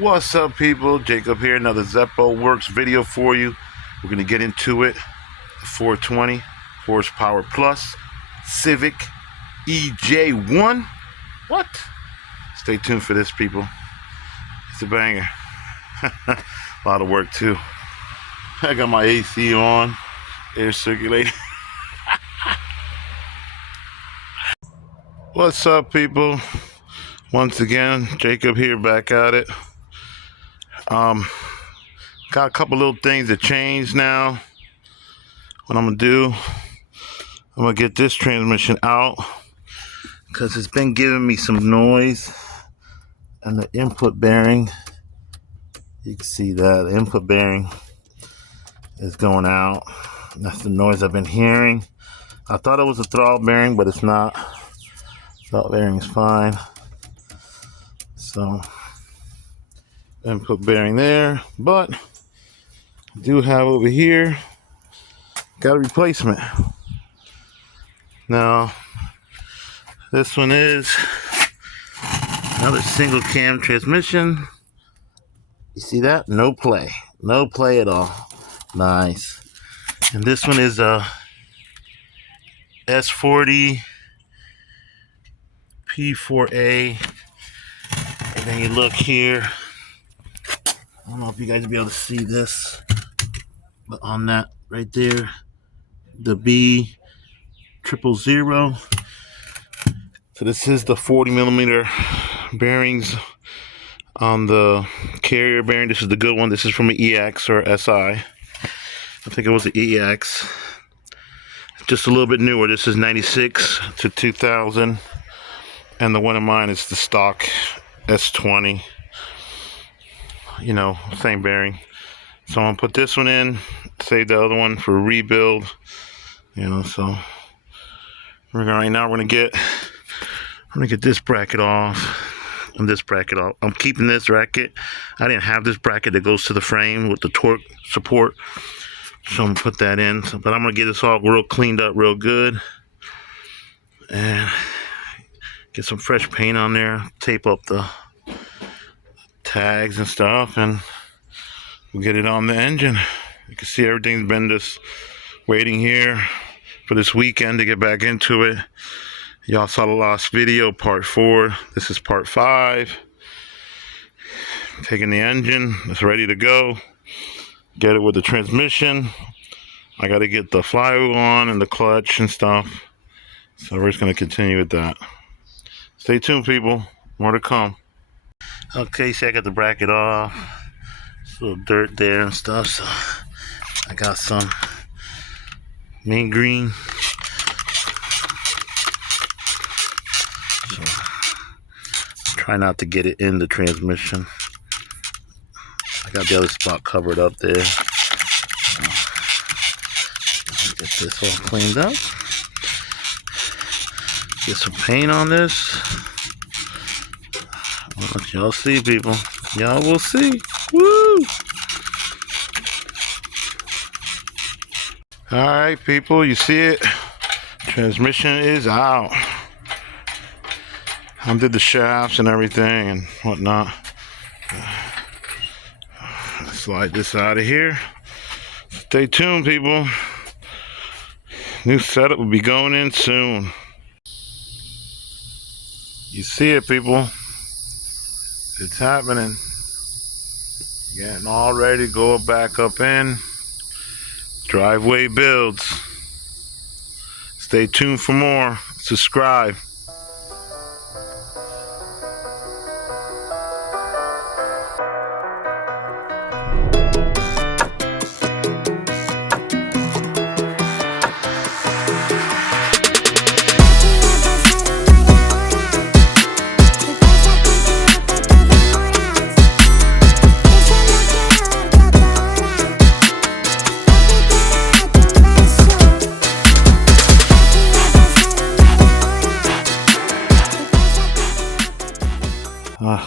What's up, people? Jacob here. Another Zeppo Works video for you. We're going to get into it. 420 horsepower plus Civic EJ1. What? Stay tuned for this, people. It's a banger. A lot of work too. I got my AC on, air circulating. What's up, people? Once again, Jacob here, back at it. Got a couple little things that changed now. What I'm gonna do, I'm gonna get this transmission out because it's been giving me some noise, and the input bearing, you can see that the input bearing is going out. That's the noise I've been hearing. I thought it was a throttle bearing, but it's not. Throttle bearing is fine. So input bearing there, but I do have over here got a replacement. Now this one is another single cam transmission. You see that? No play at all. Nice. And this one is a S40 P4A. And then you look here, I don't know if you guys will be able to see this, but on that right there, the B16z6. So this is the 40 millimeter bearings on the carrier bearing. This is the good one. This is from an EX or SI. I think it was the EX. Just a little bit newer. This is 96 to 2000. And the one of mine is the stock S20. You know, same bearing. So I'm gonna put this one in, save the other one for rebuild. You know, so right now we're gonna get this bracket off and this bracket off. I'm keeping this bracket. I didn't have this bracket that goes to the frame with the torque support, so I'm gonna put that in. But I'm gonna get this all real cleaned up, real good, and get some fresh paint on there. Tape up the tags and stuff, and we'll get it on the engine. You can see everything's been just waiting here for this weekend to get back into it. Y'all saw the last video, part 4. This is part 5. Taking the engine, it's ready to go. Get it with the transmission. I got to get the flywheel on and the clutch and stuff. So we're just going to continue with that. Stay tuned, people. More to come. Okay, so I got the bracket off. There's a little dirt there and stuff, so I got some mint green. So try not to get it in the transmission. I got the other spot covered up there. So, get this all cleaned up. Get some paint on this. Y'all see, people. Y'all will see. Woo! Alright, people, you see it. Transmission is out. I did the shafts and everything and whatnot. Slide this out of here. Stay tuned, people. New setup will be going in soon. You see it, people. It's happening. Getting all ready to go back up in. Driveway builds. Stay tuned for more. Subscribe.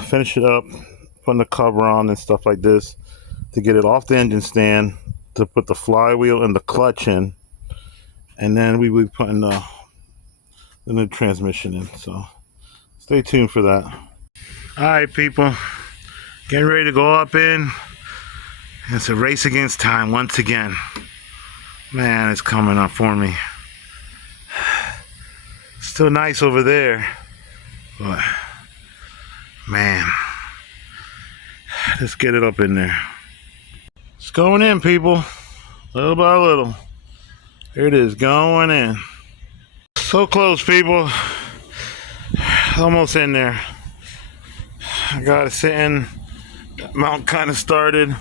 Finish it up, putting the cover on and stuff like this to get it off the engine stand, to put the flywheel and the clutch in, and then we will be putting the new transmission in. So stay tuned for that. All right, people, Getting ready to go up in. It's a race against time once again. Man, it's coming up for me. Still nice over there, but man, let's get it up in there. It's going in, people, little by little. Here it is, going in. So close, people. Almost in there. I got it sitting. That mount kind of started.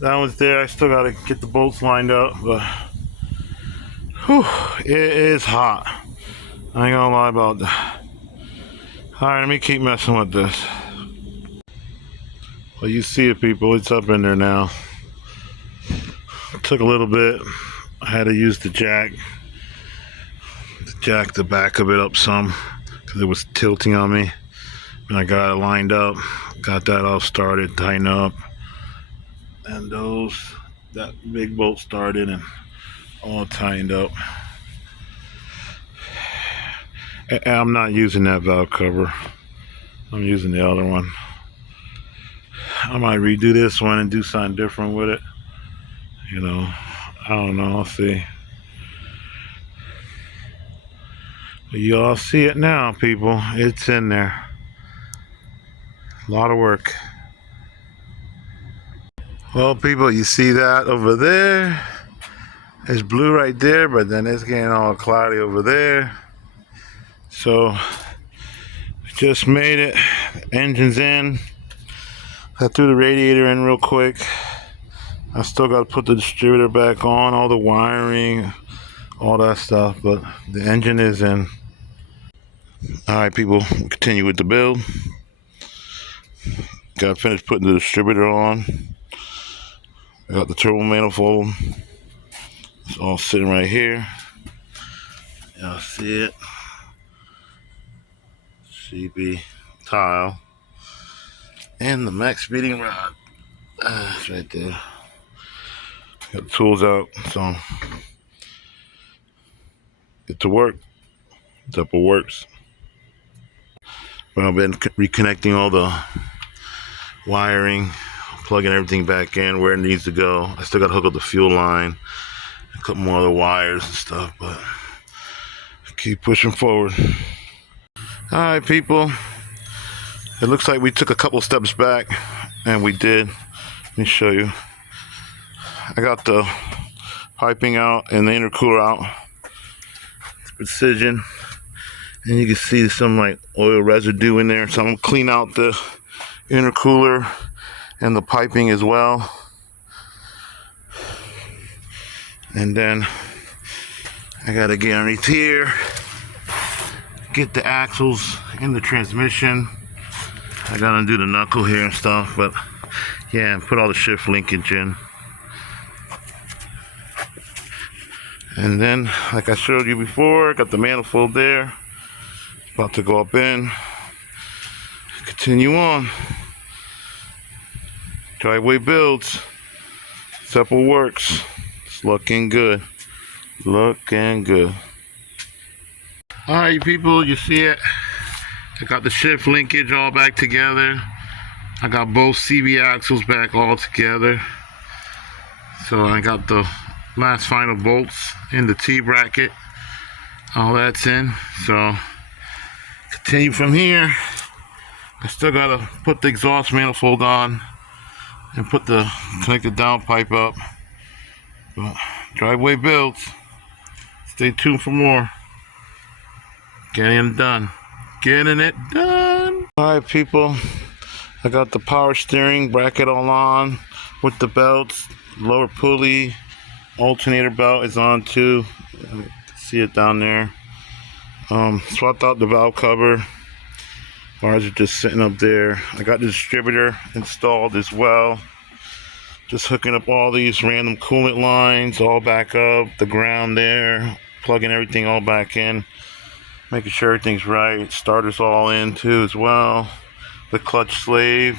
That one's there. I still got to get the bolts lined up, but whew, it is hot. I ain't gonna lie about that. Alright, let me keep messing with this. Well, you see it, people. It's up in there now. It took a little bit. I had to use the jack to jack the back of it up some because it was tilting on me. And I got it lined up. Got that all started, tighten up. And that big bolt started and all tightened up. And I'm not using that valve cover. I'm using the other one. I might redo this one and do something different with it. You know, I don't know. I'll see. But you all see it now, people. It's in there. A lot of work. Well, people, you see that over there? It's blue right there, but then it's getting all cloudy over there. So, just made it. Engine's in. I threw the radiator in real quick. I still got to put the distributor back on, all the wiring, all that stuff, but the engine is in. Alright, people, we'll continue with the build. Got to finish putting the distributor on. I got the turbo manifold. It's all sitting right here. Y'all see it. CB tile. And the max speeding rod. It's right there. Got the tools out, so get to work. Double works. But I've been reconnecting all the wiring, plugging everything back in where it needs to go. I still got to hook up the fuel line, a couple more other wires and stuff, but keep pushing forward. All right, people. It looks like we took a couple steps back, and we did. Let me show you. I got the piping out and the intercooler out. It's precision. And you can see some like oil residue in there. So I'm gonna clean out the intercooler and the piping as well. And then I gotta get underneath here, get the axles in the transmission. I gotta undo the knuckle here and stuff, but yeah, put all the shift linkage in. And then, like I showed you before, got the manifold there. About to go up in. Continue on. Driveway builds. Simple works. It's looking good. Looking good. Alright, people, you see it. I got the shift linkage all back together. I got both CB axles back all together. So I got the last final bolts in the T-bracket. All that's in. So continue from here. I still gotta put the exhaust manifold on and put the connected downpipe up. But driveway builds. Stay tuned for more. Getting it done. Getting it done. Alright, people. I got the power steering bracket all on with the belts. Lower pulley. Alternator belt is on too. You can see it down there. Swapped out the valve cover. Bars are just sitting up there. I got the distributor installed as well. Just hooking up all these random coolant lines all back up. The ground there. Plugging everything all back in. Making sure everything's right. Starters all in too as well. The clutch slave.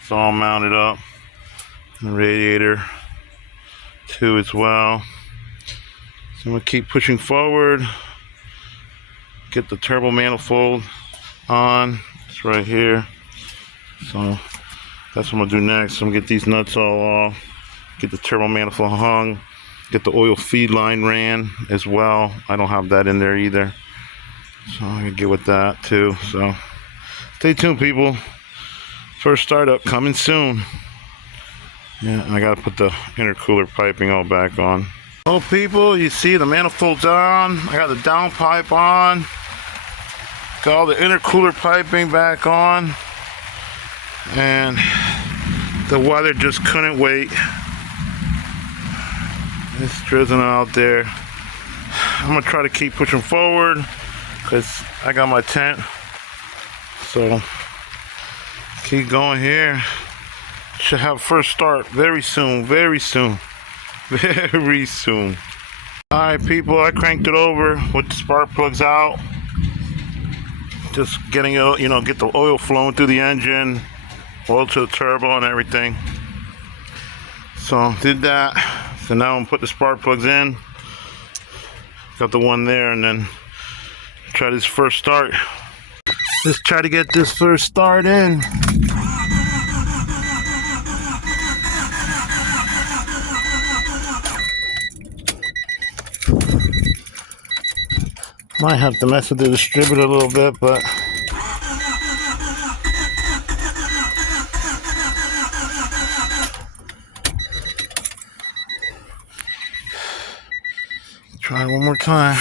It's all mounted up. The radiator too as well. So I'm going to keep pushing forward. Get the turbo manifold on. It's right here. So That's what I'm gonna do next. I'm gonna get these nuts all off, get the turbo manifold hung, get the oil feed line ran as well. I don't have that in there either, so I'm gonna get with that too. So stay tuned, people. First startup coming soon. Yeah, I gotta put the intercooler piping all back on. Oh, people, you see the manifold's on. I got the downpipe on. Got all the intercooler piping back on. And the weather just couldn't wait. It's drizzling out there. I'm gonna try to keep pushing forward because I got my tent. So keep going here. Should have first start very soon, very soon. Very soon. Alright, people, I cranked it over with the spark plugs out. Just getting it, you know, get the oil flowing through the engine, oil to the turbo and everything. So did that. So now I'm gonna put the spark plugs in. Got the one there, and then try this first start. Let's try to get this first start in. Might have to mess with the distributor a little bit, but try one more time.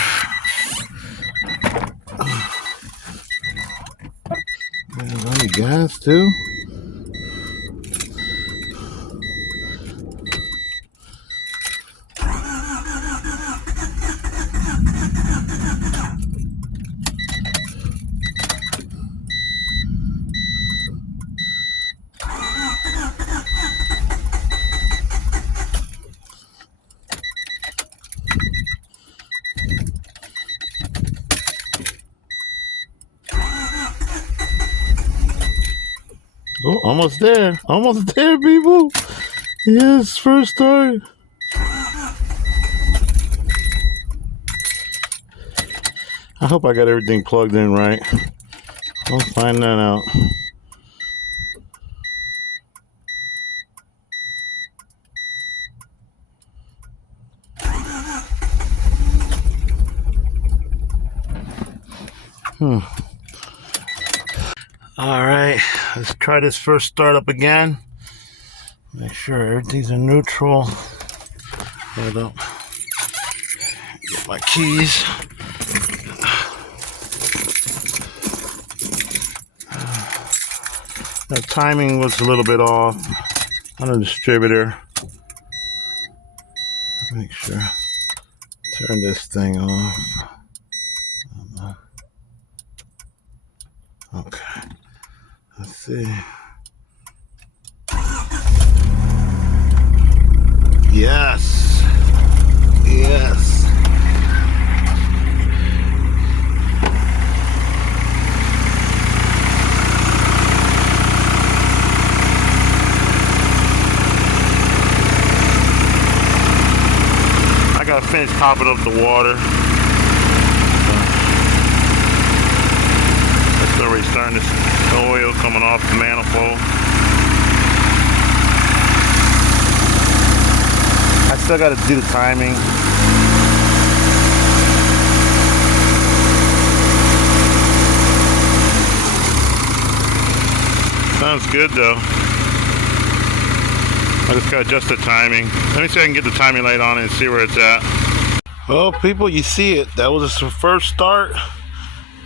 On the gas too. Oh, almost there. Almost there, people. Yes, first start. I hope I got everything plugged in right. I'll find that out. All right, let's try this first startup again. Make sure everything's in neutral. Hold up. Get my keys. The timing was a little bit off on the distributor. Make sure. Turn this thing off. Okay. Let's see. Yes. Yes. I gotta finish popping up the water. It's already starting to oil coming off the manifold. I still got to do the timing. Sounds good though. I just got to adjust the timing. Let me see if I can get the timing light on it and see where it's at. Well, people, you see it. That was the first start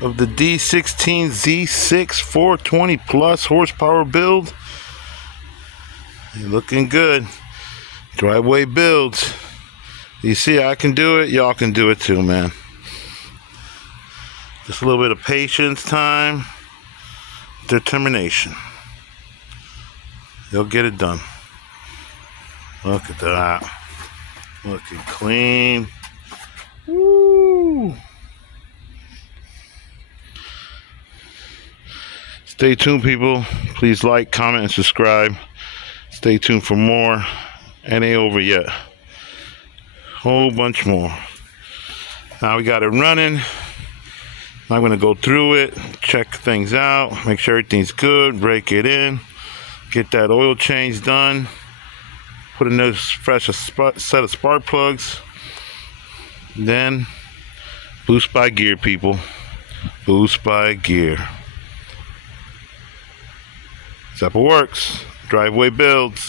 of the D16z6 420 plus horsepower build. Looking good. Driveway builds. You see, I can do it. Y'all can do it too, man. Just a little bit of patience, time, determination. You'll get it done. Look at that. Looking clean. Woo! Stay tuned, people. Please like, comment, and subscribe. Stay tuned for more. It ain't over yet. Whole bunch more. Now we got it running. I'm going to go through it, check things out, make sure everything's good, break it in. Get that oil change done. Put in those fresh set of spark plugs. Then boost by gear, people. Boost by gear. Zappa works. Driveway builds.